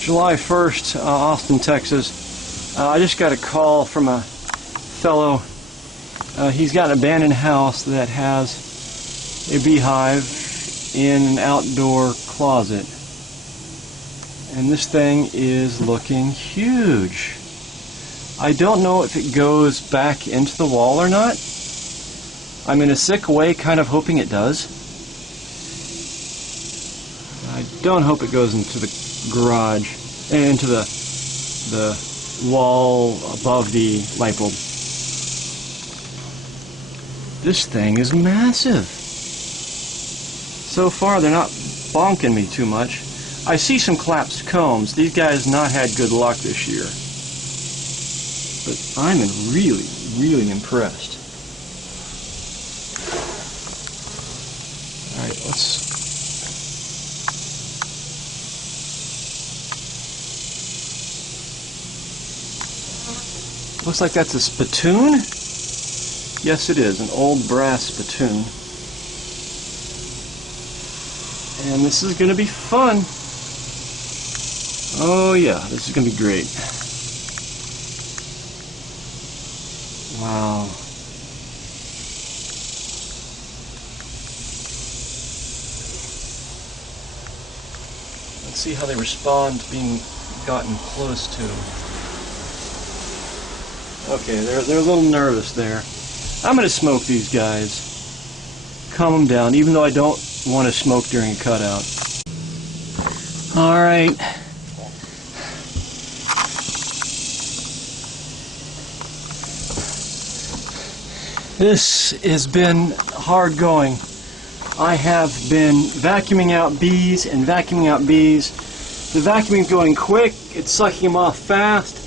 July 1st, Austin, Texas. I just got a call from a fellow. He's got an abandoned house that has a beehive in an outdoor closet. And this thing is looking huge. I don't know if it goes back into the wall or not. I'm in a sick way kind of hoping it does. I don't hope it goes into the garage, into the wall above the light bulb. This thing is massive. So far they're not bonking me too much. I see some collapsed combs. These guys not had good luck this year. But I'm really, really impressed. Alright, let's... Looks like that's a spittoon. Yes, it is, an old brass spittoon. And this is going to be fun. Oh yeah, this is going to be great. Wow. Let's see how they respond to being gotten close to. Okay, they're a little nervous there. I'm going to smoke these guys. Calm them down, even though I don't want to smoke during a cutout. Alright. This has been hard going. I have been vacuuming out bees and vacuuming out bees. The vacuuming's going quick, it's sucking them off fast,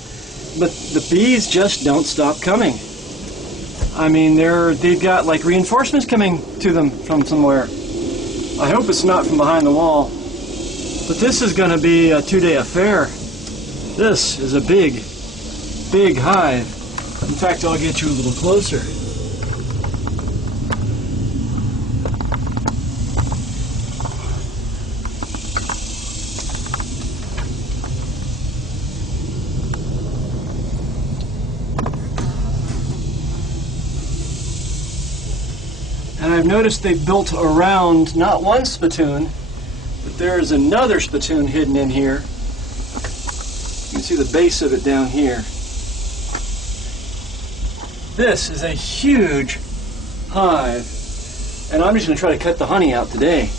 but the bees just don't stop coming. I mean, they've got like reinforcements coming to them from somewhere. I hope it's not from behind the wall. But this is going to be a 2-day affair. This is a big, big hive. In fact, I'll get you a little closer. And I've noticed they've built around not one spittoon, but there's another spittoon hidden in here. You can see the base of it down here. This is a huge hive, and I'm just going to try to cut the honey out today.